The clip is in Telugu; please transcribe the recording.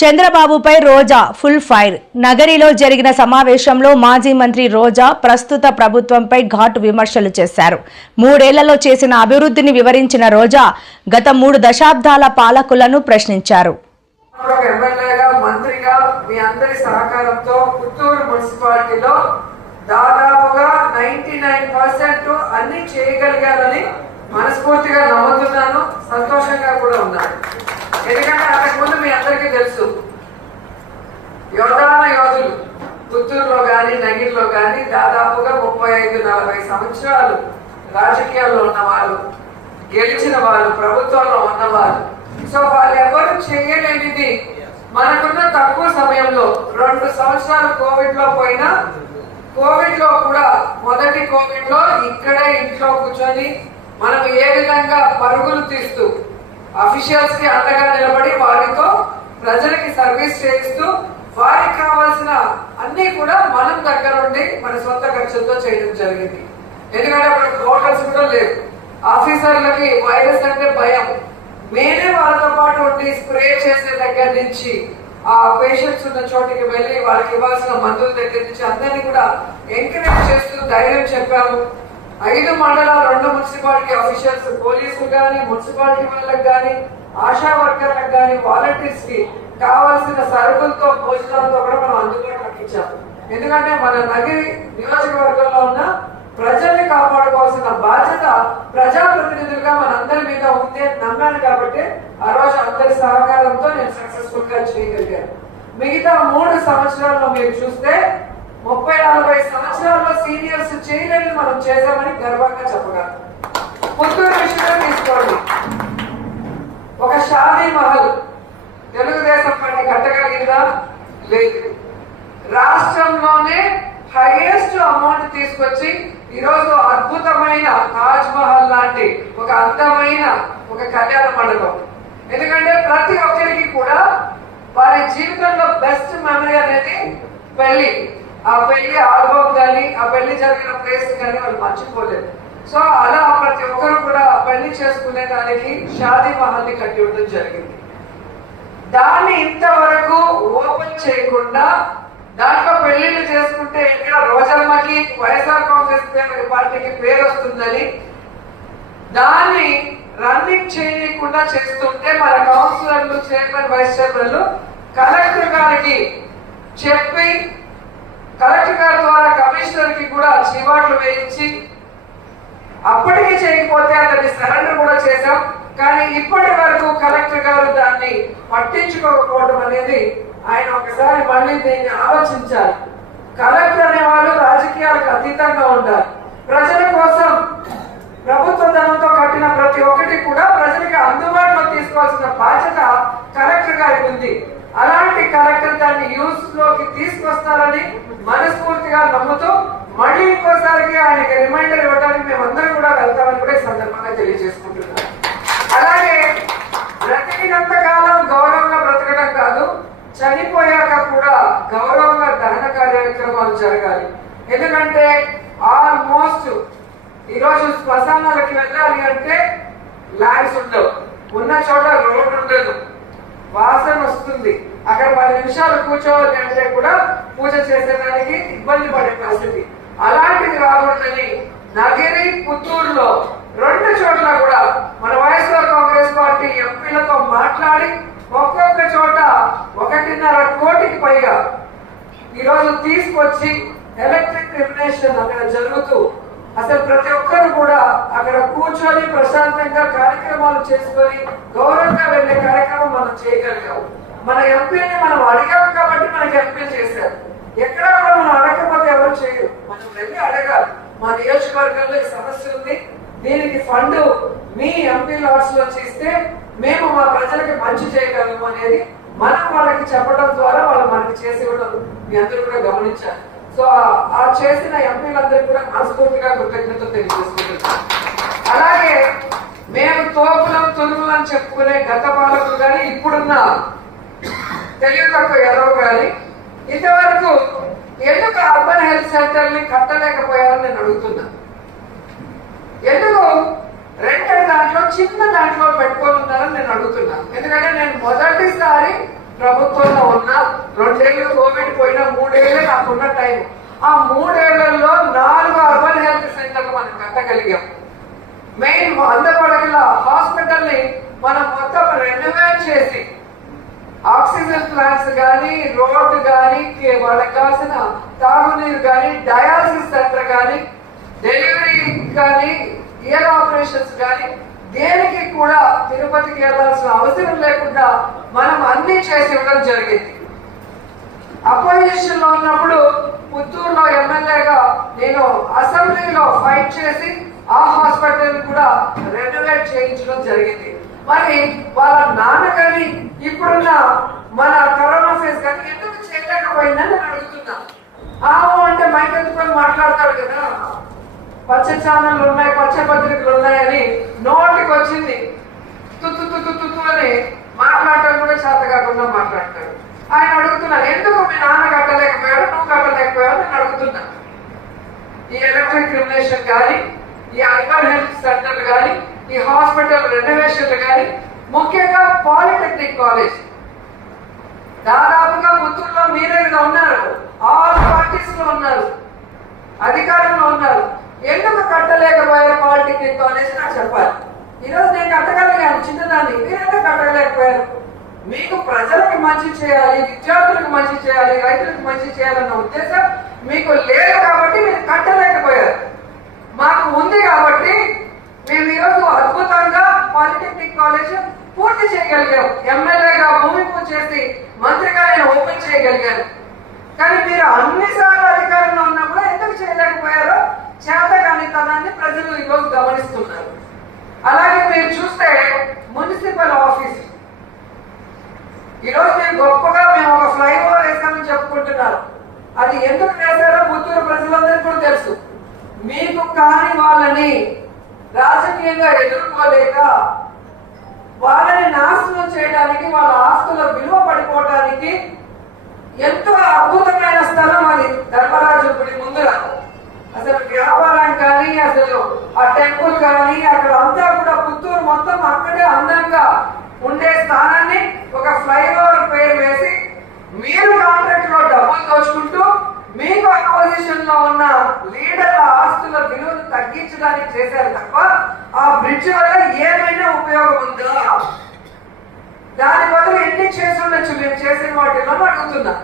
చంద్రబాబుపై రోజా ఫుల్ ఫైర్. నగరిలో జరిగిన సమావేశంలో మాజీ మంత్రి రోజా ప్రస్తుత ప్రభుత్వంపై ఘాటు విమర్శలు చేశారు. 3 ఏళ్లలో చేసిన అభివృద్ధిని వివరించిన రోజా గత 3 దశాబ్దాల పాలకులను ప్రశ్నించారు. దాదాపుగా 99% అన్ని చేయగలిగారని మనస్ఫూర్తిగా నమ్ముతున్నాను. సంతోషంగా కూడా ఉన్నాను. ఎందుకంటే అంతకుముందు మీ అందరికీ తెలుసు, యోధులు పుత్తూరులో కానీ నగిరిలో కానీ దాదాపుగా 35-40 సంవత్సరాలు రాజకీయాల్లో ఉన్నవాళ్ళు, గెలిచిన వాళ్ళు, ప్రభుత్వంలో ఉన్నవాళ్ళు. సో వాళ్ళు ఎవరు చేయలేనిది మనకున్న తక్కువ సమయంలో 2 సంవత్సరాలు కోవిడ్ లో పోయినా, కోవిడ్ లో కూడా మొదటి కోవిడ్ లో ఇక్కడే ఇంట్లో కూర్చొని మనం ఏ విధంగా పరుగులు తీస్తూ అఫీషియల్స్ కి అండగా నిలబడి వారితో ప్రజలకి సర్వీస్ చేయిస్తూ వారికి కావాల్సిన అన్ని కూడా మనం దగ్గర ఉండి మన సొంత ఖర్చులతో చేయడం జరిగింది. ఎందుకంటే అప్పుడు హోటల్స్ కూడా లేవు. ఆఫీసర్లకి వైరస్ అంటే భయం. మేమే వాళ్ళతో పాటు ఉండి స్ప్రే చేసే దగ్గర నుంచి ఆ పేషెంట్స్ ఉన్న చోటికి వెళ్ళి వాళ్ళకి ఇవ్వాల్సిన మందుల దగ్గర నుంచి అందరినీ కూడా ఎంకరేజ్ చేస్తూ ధైర్యం చెప్పాము. 5 మండలాలు, 2 మున్సిపాలిటీ ఆఫీషియల్స్, పోలీసులు కానీ, మున్సిపాలిటీ వాళ్ళకి కానీ, ఆశా వర్కర్లకు కానీ, వాలంటీర్స్ కి కావాల్సిన సరుకులతో, భోజనాలతో కూడా మనం అందుబాటులోకి ఇచ్చాము. ఎందుకంటే మన నగిరి నియోజకవర్గంలో ఉన్న ప్రజల్ని కాపాడుకోవాల్సిన బాధ్యత ప్రజాప్రతినిధులుగా మనందరి మీద ఉంది అని నమ్మాను. కాబట్టి ఆ రోజు అందరి సహకారంతో నేను సక్సెస్ఫుల్ గా చేయగలిగాను. మిగతా 3 సంవత్సరాల్లో మీరు చూస్తే 30-40 సంవత్సరాల్లో సీనియర్స్ చేయలేని మనం చేశామని గర్వంగా చెప్పగలం. పుత్తూరు విషయంలో తీసుకోండి. ఒక షాదీ మహల్ తెలుగుదేశం పార్టీ కట్టగలిగిందా? లేదు. రాష్ట్రంలోనే హైయెస్ట్ అమౌంట్ తీసుకొచ్చి ఈరోజు అద్భుతమైన తాజ్ మహల్ లాంటి ఒక అందమైన ఒక కళ్యాణ మండపం. ఎందుకంటే ప్రతి ఒక్కరికి కూడా వారి జీవితంలో బెస్ట్ మెమరీ అనేది పెళ్లి. ఆ పెళ్లి ఆల్బమ్ కానీ, ఆ పెళ్లి జరిగిన ప్లేస్ కానీ వాళ్ళు మర్చిపోలేదు. సో అలా ప్రతి ఒక్కరు కూడా పెళ్లి చేసుకునే దానికి షాదీ మహల్ ని కట్టి ఉండడం జరిగింది. దాన్ని ఇంతవరకు ఓపెన్ చేయకుండా దాంట్లో పెళ్లిళ్ళు చేసుకుంటే ఇక్కడ రోజమ్మకి వైఎస్ఆర్ కాంగ్రెస్ పార్టీకి పేరు వస్తుందని దాన్ని రన్నింగ్ చేయకుండా చేస్తుంటే మన కౌన్సిలర్లు, చైర్మన్, వైస్ చైర్మన్లు కలెక్టర్ గారికి చెప్పి కలెక్టర్ గారి ద్వారా కమిషనర్ కి కూడా చివాట్లు వేయించి అప్పటికీ చేయకపోతే అతన్ని సరెండర్ కూడా చేశాం. కానీ ఇప్పటి వరకు కలెక్టర్ గారు దాన్ని పట్టించుకోకపోవడం అనేది ఆయన ఒకసారి మళ్ళీ దీన్ని ఆలోచించాలి. కలెక్టర్ అనేవాళ్ళు రాజకీయాలకు అతీతంగా ఉండాలి. ప్రజల కోసం ప్రభుత్వ ధనంతో కట్టిన ప్రతి ఒక్కటి కూడా ప్రజలకు అందుబాటులో తీసుకోవాల్సిన బాధ్యత కలెక్టర్ గారికి ఉంది. అలాంటి కలెక్టర్ దాన్ని యూస్ లోకి తీసుకొస్తారని మనస్ఫూర్తిగా నమ్ముతూ మళ్ళీ ఇంకోసారికి ఆయనకి రిమైండర్ ఇవ్వడానికి మేమందరం కూడా వెళ్తామని కూడా ఈ సందర్భంగా తెలియజేసుకుంటున్నాం. అలాగే బ్రతికినంత కాలం గౌరవంగా బ్రతకడం కాదు, చనిపోయాక కూడా గౌరవంగా దహన కార్యక్రమాలు జరగాలి. ఎందుకంటే ఆల్మోస్ట్ ఈరోజు శ్మశానాలకి వెళ్ళాలి అంటే ల్యాండ్స్ ఉండవు, ఉన్న చోట రోడ్డు ఉండదు, వాసన వస్తుంది. అక్కడ 10 నిమిషాలు కూర్చోవాలి అంటే కూడా పూజ చేసేదానికి ఇబ్బంది పడే పరిస్థితి. అలాంటిది రాకూడదని నగిరి, పుత్తూరులో 2 చోట్ల కూడా మన వైఎస్ఆర్ కాంగ్రెస్ పార్టీ ఎంపీలతో మాట్లాడి ఒక్కొక్క చోట 1.5 కోటికి పైగా ఈరోజు తీసుకొచ్చి ఎలక్ట్రిక్ రెమ్యునేషన్ అక్కడ జరుగుతూ అసలు ప్రతి ఒక్కరు కూడా అక్కడ కూర్చొని ప్రశాంతంగా కార్యక్రమాలు చేసుకొని గౌరవంగా వెళ్లే కార్యక్రమం మనం చేయగలిగాము. మన ఎంపీని మనం అడిగాము కాబట్టి మనకి ఎంపీలు చేశారు. ఎక్కడ కూడా మనం అడగకపోతే ఎవరు చేయరు. మనం వెళ్ళి అడగాలి. మా నియోజకవర్గంలో ఈ సమస్య ఉంది, దీనికి ఫండ్ మీ ఎంపీ లాట్స్ లో చేస్తే మేము మా ప్రజలకి మంచి చేయగలము అనేది మనం వాళ్ళకి చెప్పడం ద్వారా వాళ్ళు మనకి చేసి ఇవ్వడం మీ అందరూ కూడా గమనించాలి. సో ఆ చేసిన ఎంపీలందరికీ కూడా మనస్ఫూర్తిగా కృతజ్ఞతలు తెలియజేసుకుంటున్నాం. అలాగే మేము తోపులం, తురుములం చెప్పుకునే గత పాలకులు కానీ, ఇప్పుడున్న తెలుగు తక్కువ ఎదవ కానీ ఇంతవరకు ఎందుకు అర్బన్ హెల్త్ సెంటర్ ని కట్టలేకపోయారని నేను అడుగుతున్నా. ఎందుకు రెండో దాంట్లో చిన్న దాంట్లో పెట్టుకొని ఉన్నారని నేను అడుగుతున్నా. ఎందుకంటే నేను మొదటిసారి ప్రభుత్వంలో ఉన్న 2 ఏళ్ళు కోవిడ్ పోయిన 3 ఏళ్ళే నాకున్న టైం. ఆ 3 ఏళ్లలో 4 అర్బన్ హెల్త్ సెంటర్లు మనం కట్టగలిగాం. మెయిన్ 100 పడగల హాస్పిటల్ ని మనం మొత్తం రెనోవేట్ చేసి ఆక్సిజన్ ప్లాంట్స్ కానీ, రోడ్డు కానీ, వాళ్ళకి కావాల్సిన తాగునీరు కానీ, డయాలసిస్ సెంటర్ కానీ, డెలివరీ కానీ, ఇయర్ ఆపరేషన్స్ కానీ దేనికి కూడా తిరుపతికి వెళ్లాల్సిన అవసరం లేకుండా మనం అన్ని చేసి ఇవ్వడం జరిగింది. అపోజిషన్ లో ఉన్నప్పుడు పుత్తూరులో ఎమ్మెల్యేగా నేను అసెంబ్లీలో ఫైట్ చేసి ఆ హాస్పిటల్ కూడా రెనోవేట్ చేయించడం జరిగింది. మరి వాళ్ళ నాన్నగారి ఇప్పుడున్న మన కరోనా ఫేస్ కానీ ఎందుకు చేయలేకపోయిందని నేను అడుగుతున్నా. అంటే మైక్ ఎత్తుకొని మాట్లాడతాడు కదా, పచ్చ ఛానళ్ళు ఉన్నాయి, పచ్చ పత్రికలు ఉన్నాయని నోటికి వచ్చింది తుత్తు తుత్తు తుత్తు అని మాట్లాడటం కూడా చేత కాకుండా మాట్లాడతాడు. ఆయన అడుగుతున్నాను, ఎందుకు మీ నాన్న కట్టలేకపోయాడు, నువ్వు కట్టలేకపోయావు నేను అడుగుతున్నా. ఈ ఎలక్ట్రిక్ క్రిమినేషన్ కానీ, ఈ అర్బన్ హెల్త్ సెంటర్లు కానీ, ఈ హాస్పిటల్ రెనోవేషన్లు కానీ, ముఖ్యంగా పాలిటెక్నిక్ కాలేజ్ దాదాపుగా పుత్తూరులో మీరే ఉన్నారు, ఆల్ పార్టీస్ లో ఉన్నారు, అధికారంలో ఉన్నారు. ఎందుకు కట్టలేకపోయారు పాలిటెక్నిక్ కాలేజ్ నాకు చెప్పాలి. ఈరోజు నేను కట్టగలిగాను చిన్నదాన్ని, మీరెందుకు కట్టలేకపోయారు? మీకు ప్రజలకు మంచి చేయాలి, విద్యార్థులకు మంచి చేయాలి, రైతులకు మంచి చేయాలన్న ఉద్దేశం మీకు లేదు కాబట్టి మీరు కట్టలేకపోయారు. మాకు ఉంది కాబట్టి మేము ఈరోజు అద్భుతంగా పాలిటెక్నిక్ కాలేజ్ పూర్తి చేయగలిగాం. ఎమ్మెల్యేగా భూమి పూజ చేసి మంత్రిగా నేను ఓపెన్ చేయగలిగాను. కానీ మీరు అన్నిసార్లు అధికారంలో ఉన్నప్పుడు ఎందుకు చేయలేకపోయారో చేతగానితనాన్ని ప్రజలు ఈరోజు గమనిస్తున్నారు. అలాగే మీరు చూస్తే మున్సిపల్ ఆఫీస్ ఈరోజు మేము గొప్పగా మేము ఒక ఫ్లైఓవర్ వేసామని చెప్పుకుంటున్నారు. అది ఎందుకు వేశారో పుత్తూరు ప్రజలందరికీ కూడా తెలుసు. మీకు కాని వాళ్ళని రాజకీయంగా ఎదుర్కోలేక వాళ్ళని నాశనం చేయడానికి, వాళ్ళ ఆస్తుల విలువ పడిపోవడానికి ఎంతో అద్భుతమైన స్థలం అది ధర్మరాజు గుడి ముందర. అసలు వ్యాపారం కానీ, అసలు ఆ టెంపుల్ కానీ, అక్కడ అంతా కూడా పుత్తూరు మొత్తం అక్కడే అందంగా ఉండే స్థానాన్ని ఒక ఫ్లైఓవర్ పేరు వేసి మీరు కాంట్రాక్ట్ లో డబ్బులు దోచుకుంటూ మీకు అపోజిషన్ లో ఉన్న లీడర్ల ఆస్తుల విలువను తగ్గించడానికి చేశారు తప్ప ఆ బ్రిడ్జ్ వల్ల ఏమైనా ఉపయోగం ఉందా? దాని బదులు ఎన్ని చేసి ఉండొచ్చు మేము చేసిన వాటిలో అడుగుతున్నా.